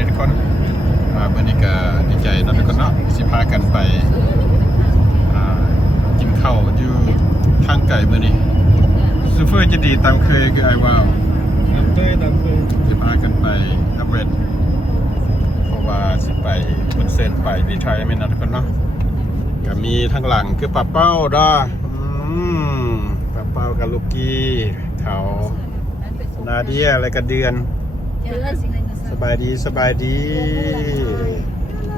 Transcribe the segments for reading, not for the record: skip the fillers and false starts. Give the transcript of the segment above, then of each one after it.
ายทุกคนมาเมื่อนี้ก็ดีใจนะทุกคนเนาะสิพากันไปกินข้าวอยู่ทางไก่เมื่อนี้ซูเฟอร์จะดีตามเคยคือไอ้ว้าวตามเคยสิพากันไปอัพเรดเพราะว่าสิไปบนเส้นไปดีไทยไม่นะทุกคนเนาะก็มีทางหลังคือป้าเป้าด้าป้าเป้ากับลูกกี้เขานาเดียอะไรกันเดือนสบายดี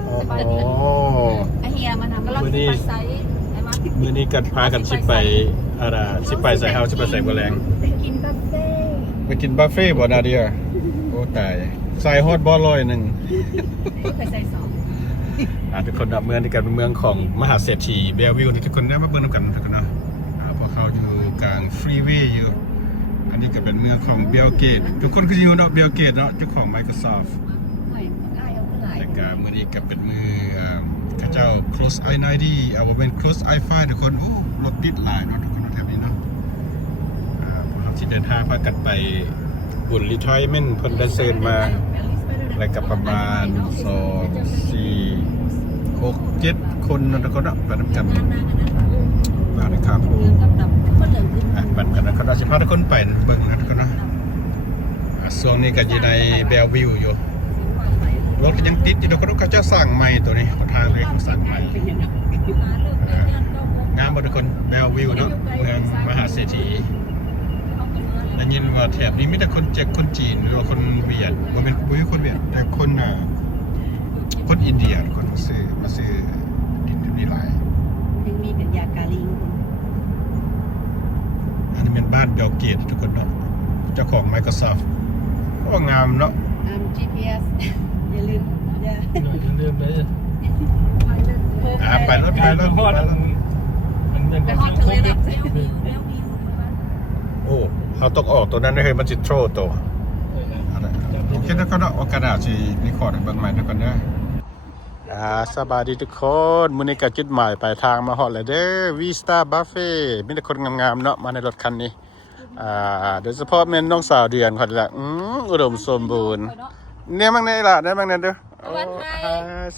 โอ้โหมือนี้กันพากันชิไปอะไรชิไปใส่เฮาชิไปใส่บัวแรงไปกินบุฟเฟ่บ่นาเดียโอ้ตายใส่ฮอตบอล1เคยใส่2ทุกคนเมืองนี้กันเป็นเมืองของมหาเศรษฐีเบลวิวนี่ทุกคนได้มาเบิ่งนำกันทุกคนเนาะพวกเขาอยู่กลางฟรีเวย์อยู่อันนี้ก็เป็นเมืองของเบลเกตทุกคนคืออยู่เนาะเบลเกตเนาะเจ้าของ Microsoft แต่ก็มื้อนี้ก็เป็นมือเขาเจ้า close i90 เอาว่าเป็น close i5 ทุกคนโอ้รถติดหลายเนาะทุกคนแถบนี้เนาะพวกเราที่เดินทางพากันไปบุญรีทอยเมนต์เพิ่นได้เซ็นมาอะไรกับประมาณ2 4 6 7คนนะทุกคนเนาะไปนำกันมาในคาฟูปันกันนะคณะสิพาทุกคนไปเบิ่งนะทุกคนเนาะช่วงนี้ก็อยู่ในเบลวิวอยู่รถยังติดอยู่ทุกคนเขาจะสั่งใหม่ตัวนี้ทางเลยเขาสั่งใหม่งามบ่ทุกคนเบลวิวเนาะเมืองมหาเศรษฐีได้ยินว่าแถบนี้มีแต่คนเจ็กคนจีนหรือว่าคนเวียดบ่เป็นคนเวียดแต่คนอินเดียคนมาซื้อดินนี่หลายยังมีเป็นยากาลิงอันนี้เป็นบ้านเบลเกตทุกคนเนาะเจ้าของ Microsoft ก็งามเนาะGPS อย่าลืมลืมไปไปรถไปฮอตทะเลดับโอ้เขาต้องออกตัวนั้นได้เลยมันจิโตรตัวโอเคแล้วก็โอกาสสิรีคอร์ดให้เบิ่งใหม่ทุกคนเด้อสบายดีทุกคนมื้อนี้ก็จุดหมายปลายทางมาฮอดแล้วเด้อ Vista Buffet มีแต่คนงามๆเนาะมาในรถคันนี้โดยเฉพาะแม่น้องสาวเดือนเขาละอุดมสมบูรณ์เนี่ยมั่งเนี่ยล่ะได้มั่งเนี่ยเด้อ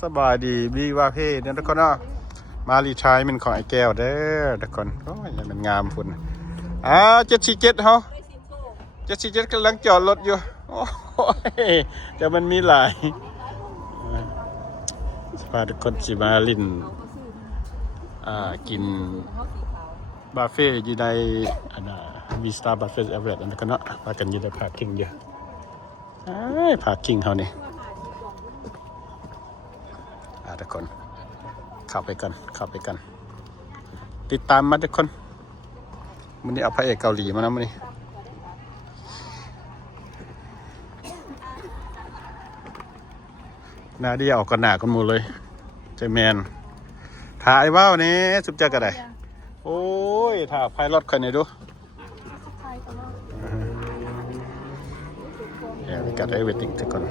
สบายดีบีว่าเพ่เนี่ยทุกคนเนาะมารีไทร์เป็นของไอ้แก้วเด้อทุกคนโอ้ยมันงามพุ่น747เฮา747กำลังจอดรถอยู่โอ้ยแต่มันมีหลายพาทุกคนสิมาลิ้นกินบุฟเฟ่อยู่ในวิสตาบุฟเฟ่เอเวอเรสต์นั่นก็เนาะพากันอยู่ในพาร์กิ้งเยอะพาร์กิ้งเขานี่ทุกคนเข้าไปกันติดตามมาทุกคนวันนี้เอาพระเอกเกาหลีมานะวันนี้นาเดียออกกันหนากันหมดเลยเจแมนถ่ายว่าวันนี้สุดยอดกันได้โอ้ยถ่ายไพลอตใครเนี่ยดูwe got everything ทุกคน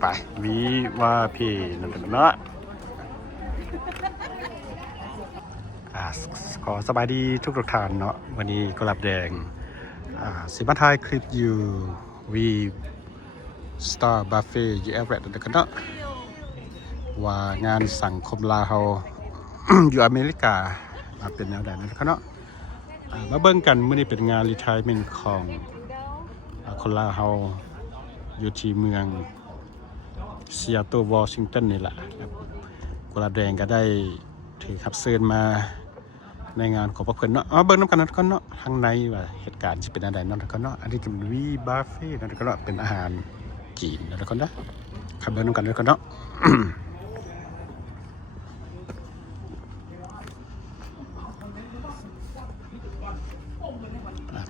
ไปวีว่าพี่นั่นเป็นเนาะขอสบายดีทุกท่านเนาะวันนี้ก็รับแดงสิมาถ่ายคลิปอยู่วีสตาร์บัฟเฟ่ยูเอเวอเรสต์นั่นก็เนาะว่างานสังคมลาว อยู่อเมริกาเป็นแนวใดนั่นก็เนาะมาเบิ่งกันเมื่อนี้เป็นงานรีไทร์เมนต์ของคนลาวเฮาอยู่ที่เมืองซีแอตเทิลวอชิงตันนี่แหละกุหลาบแดงก็ได้ถือขับเชิญมาในงานของพวกเพิ่นเนาะเบิ่งน้ำกันนั่นก็เนาะข้างในว่าเหตุการณ์จะเป็นอะไรนั่นก็เนาะอันนี้ก็เป็นวีบาเฟ่นั่นก็เนาะเป็นอาหารจีนนั่นก็เนาะขับเบิ่งน้ำกันนั่นก็เนาะ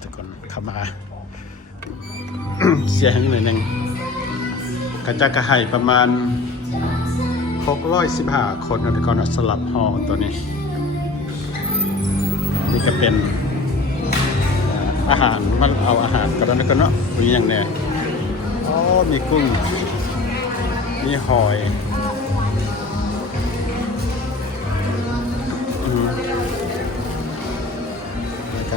ทุกคนเข้ามา เสียให้หน่อยนึงกระจายกระให้ประมาณ615คนทุกคนสลับห่อตัวนี้นี่ก็เป็นอาหารมันเอาอาหารกันแล้วก็เนาะมีอย่างเนี้ยมีกุ้งมีหอย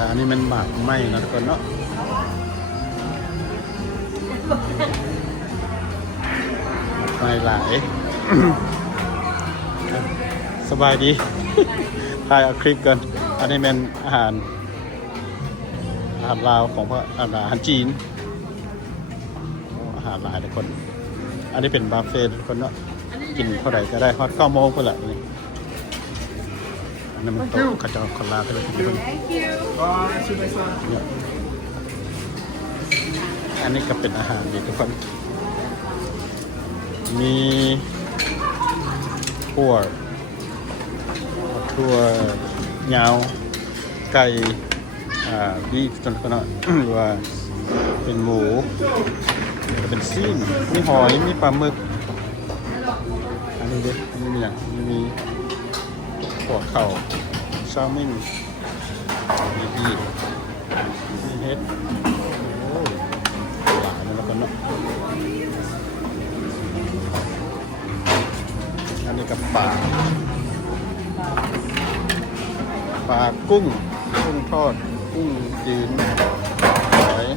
อันนี้มันหมากไหมนะทุกคนเนาะ ไม่หลาย สบายดี ถ่ายเอาคลิปกันอันนี้เป็นอาหารลาวของพวกอาหารจีนอาหารหลายทุกคน อันนี้เป็นบุฟเฟ่ทุกคนเนาะกินเท่าไหร่ก็ได้ฮอต9 โมงเพื่อแหละนี่อันนั้นมันโต๊ะขจรคนลาวไปเลยทุกคนเนี่ยอันนี้ก็เป็นอาหารดีทุกคน มีถั่วเหงาไก่บีฟจนขนาด หรือว่าเป็นหมูเป็นซีนมีหอยมีปลาหมึกอันนี้ดิอันนี้มีอย่างมีหัวเข่าซามินมีบีฟมีเฮ็ดโอ้หลายแล้วกันเนาะอันนี้กับปลากุ้งทอดกุ้งจีนหอย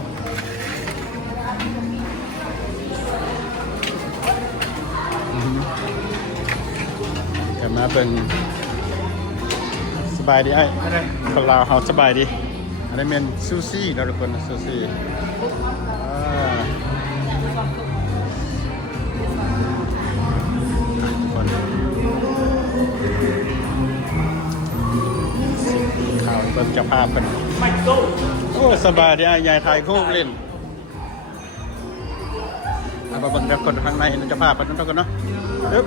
กลับมาเป็นสบายดีไอ้คนลาวเขาสบายดีอันนี้เป็นซูซี่เราทุกคนซูซี่ข่าวเป็นเจ้าภาพเป็นโอ้สบายดียายไทยโคกเล่นเอามาบังกับคนข้างในเจ้าภาพเป็นนั่นกันเนาะปึ๊บ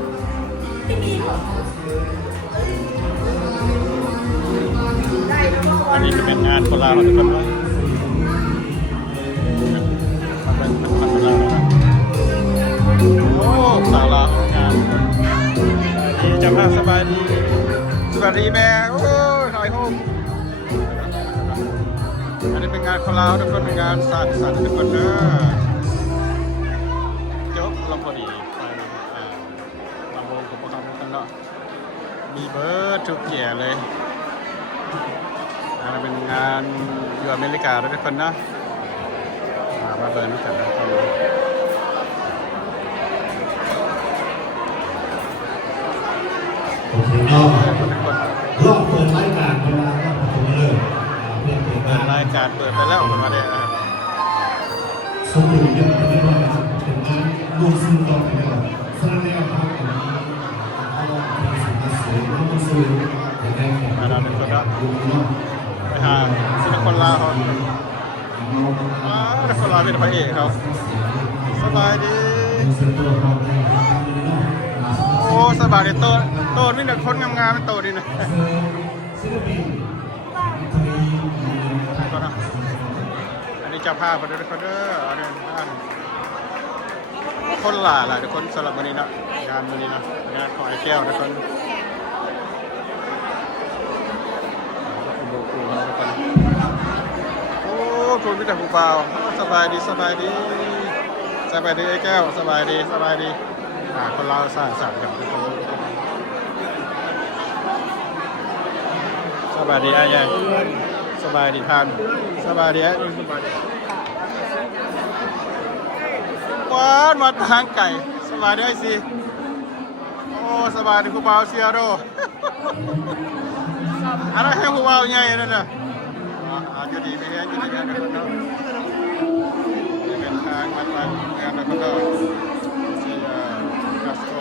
อันนี้เป็นงานคนลาวทุกคนเลยเป็นคนลาวนะโอ้สาวลาวงานเจ้าภาพสบายดีสวัสดีแม่โอ้หน่อยโฮมอันนี้เป็นงานของเราทุกคนเป็นงานสัตว์ทุกคนเนอะจบลงพอดีไปลำวงของพวกเขาทุกคนเนาะมีเบิร์ดทุกเกียร์เลยอันนี้เป็นงานอยู่อเมริกาทุกคนนะมาเบิร์ดทุกคนนะรอบเปิดรายการเวลาก็ผมเริ่มเปิดรายการเปิดไปแล้วประมาณนี้สมุดเนี่ยเป็นว่าเป็นงานรวมซึ่งต่อไปแล้วสร้างแนวทางของนี้เขาลองเป็นสิ่งที่สวยงามสวยแต่ได้แค่มาเราเป็นคนละ ดูเนาะ ไปหาศิลปคนลาวเขาแต่คนลาวเป็นพระเอกเขาสบายดีโอ้สบายดีโตมีแต่คนงามๆเป็นโตดีนะอันนี้เจ้าภาพคนเด้อคนเด้ออันนี้คนหลายทุกคนสำหรับวันนี้นะงานวันนี้นะงานของไอ้แก้วทุกคนโอ้ทุนมีแต่ผู้เบาสบายดีไอ้แก้วสบายดีคนเราสั่งกับทุกคนสบายดีไอ้ยัยสบายดีพันสบายดีไอ้หวานมาทางไก่สบายดีไอ้สิโอ้สบายดีผู้เบาเซียโรอะไรให้ผู้เบาใหญ่นั่นน่ะอยู่ดีไม่แห้งอยู่ดีกันคนเนาะนี่เป็นทางมันงานแล้วก็ที่กัสโต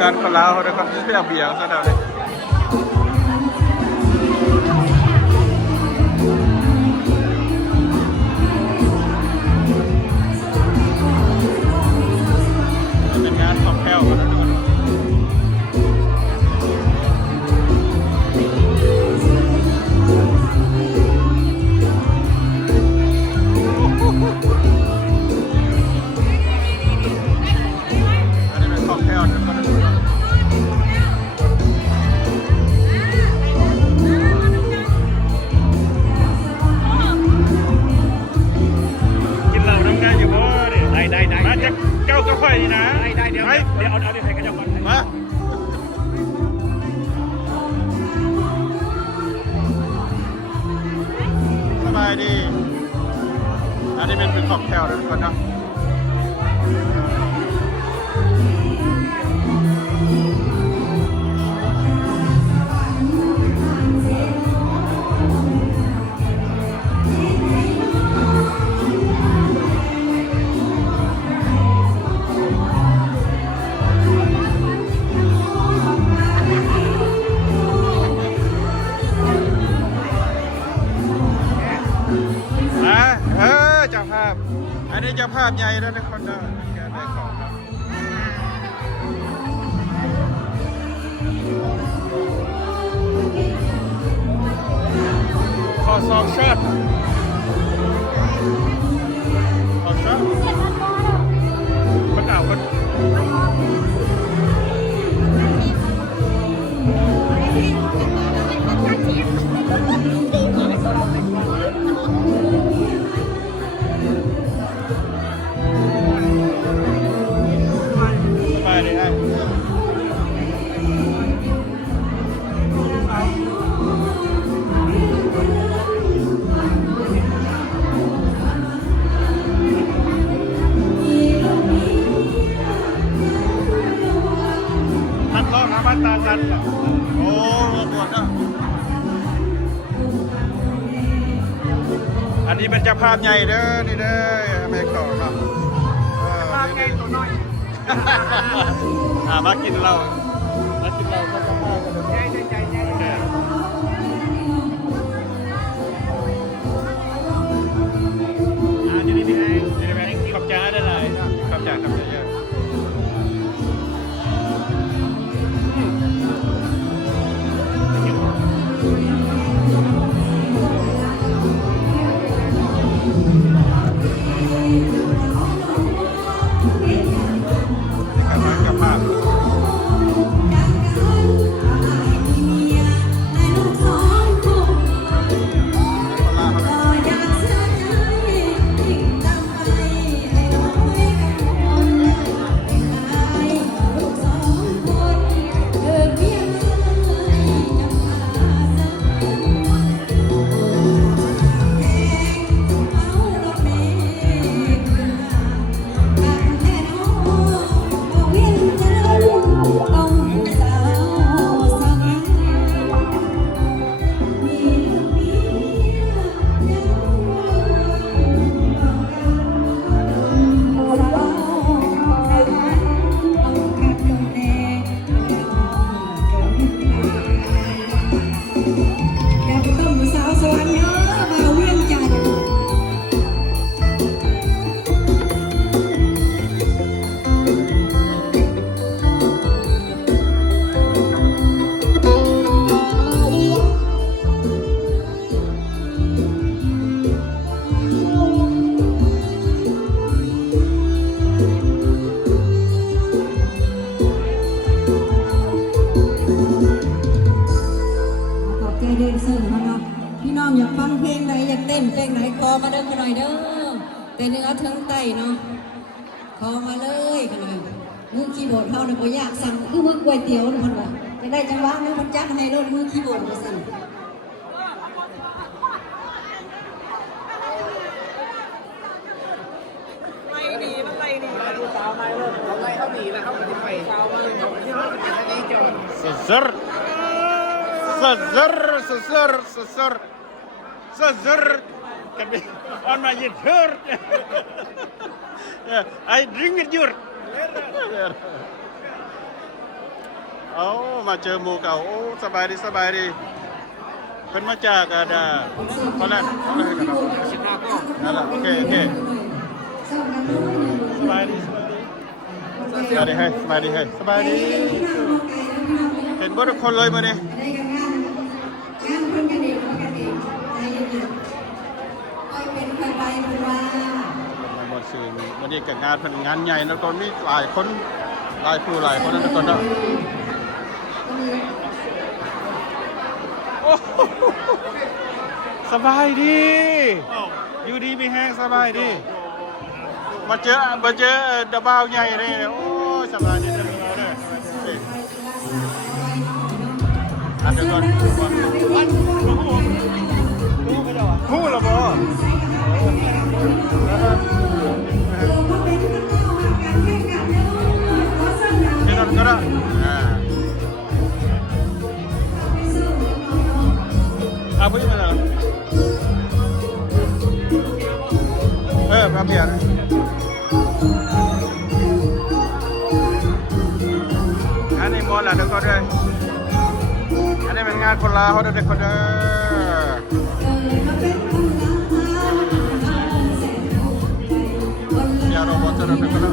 การคนลาวเขาได้ความที่เบียร์ซะแล้วเลยเป็นงานของแพ้วกันนะทุกคนอันนี้เป็นของแพ้วทุกคน แล้วทุกคนเนาะเจ้าภาพอันนี้เจ้าภาพใหญ่แล้วทุกคนเนาะแกได้ของครับขอ2ช็อตขอช็อตมันเอาคนไปเลยฮะทัดลองน้ำมันตากันโอ้ปวดอ่ะอันนี้เป็นเจ้าภาพใหญ่เด้อนี่เด้อแม่กอกเนาะภาพใหญ่ตัวน้อยมากินเราก็จะมากันเลยใช่นี่ไงขอบใจได้เลยขอบใจเยอะพี่น้องอยากฟังเพลงไหนอยากเต้นเพลงไหนขอมาเด้อกันหน่อยเด้อแต่เนื้อถึงไตเนาะขอมาเลยกันหน่อยมือคีย์บอร์ดเท่าเนี่ยก็อยากสั่งคือมือก๋วยเตี๋ยวนะมันว่าจะได้จังหวะนึงมันจักให้รถมือคีย์บอร์ดมาสั่งSazar kan on my yurt I drink it yurt เอามาเจอหมู่เก่าโอ้สบายดีเพิ่นมาจากดาเพราะนั้นเอาเลยกันนั่นแหละโอเคสบายดีให้สบายดีเห็นบ่ทุกคนเลยมื้อนี้วันนี้กับงานเป็นงานใหญ่แล้วตอนนี้หลายคนนั่นตอนนั้นสบายดีอยู่ดีมีแห้งสบายดีมาเจอดะบ่าวใหญ่เลยโอ้สบายดีจังเลยอันเดียวกันพูดแล้วบ่ ก็ได้พูดยังไงล่ะมาเปลี่ยนอันนี้มอลล์ทุกคนเลยอันนี้เป็นงานคนลาวเขาทุกคนเลยเดี๋ยวเราบอกจะเราเป็นคนละ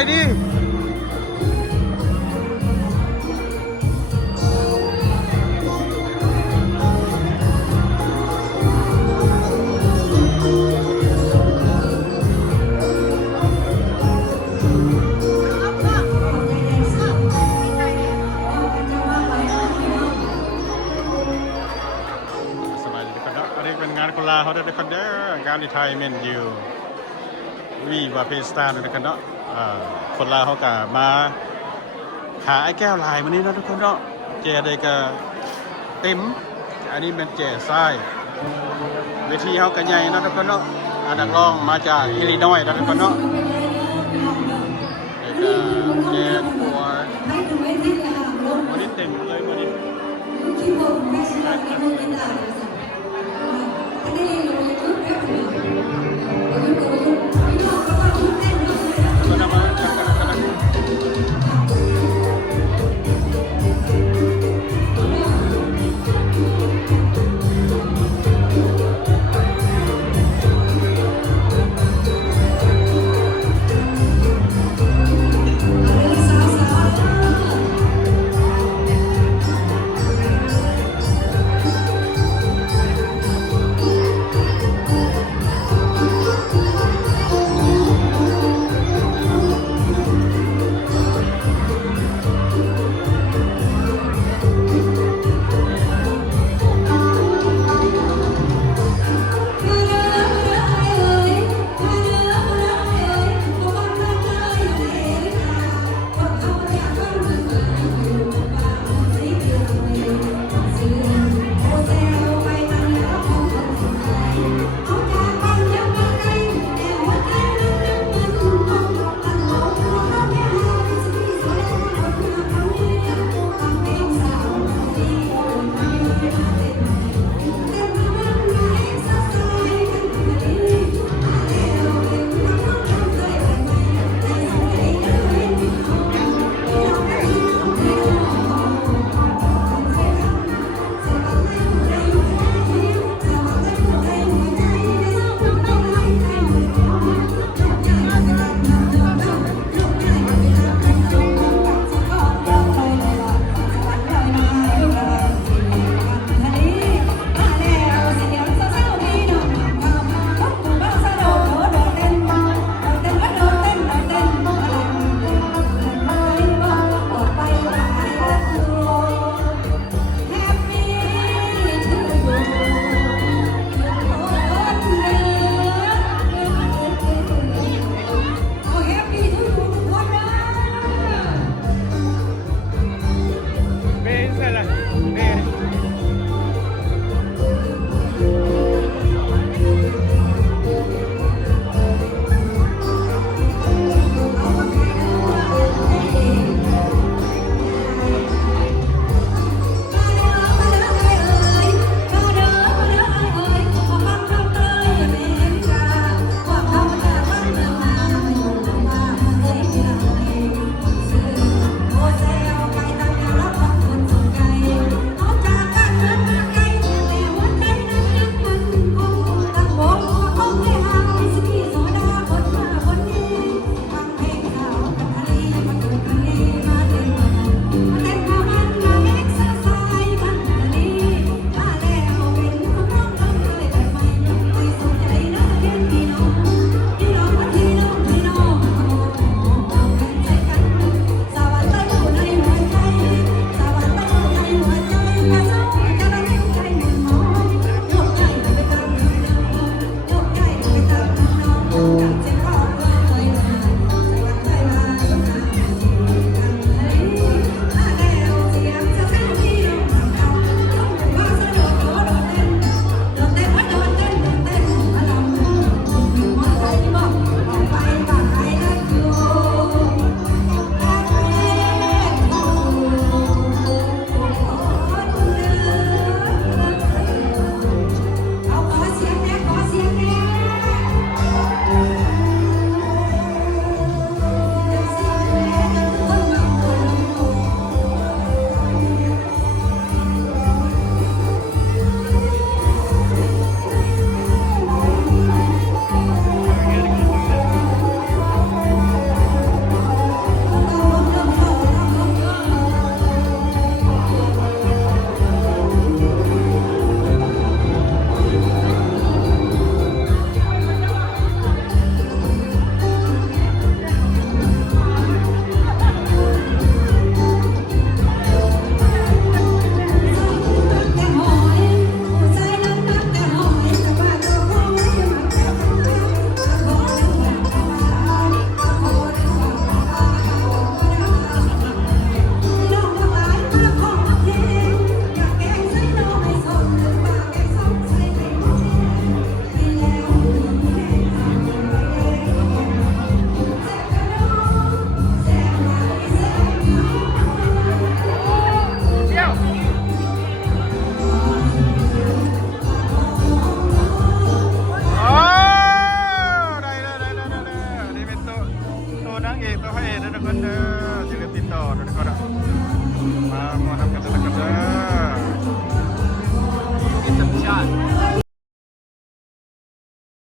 ายดีสบายดีกันเนาะอันนี้เป็นงานคนลาเขาได้ทุกคนเด้องานที่ไทยเมนยูวีวาเพสตาร์ด้วยกันเนาะคนลาเขากะมาหาไอ้แก้วลายวันนี้เนาะทุกคนเนาะเจได้ก็เต็มอันนี้เป็นเจทรายเวทีเขากันใหญ่เนาะทุกคนเนาะนักร้องมาจากอิลลินอยส์เนาะทุกคนเนาะเด็กเจทัวร์วันนี้เต็มเลยวันนี้ Hãy subscribe cho kênh Ghiền Mì Gõ để không bỏ lỡ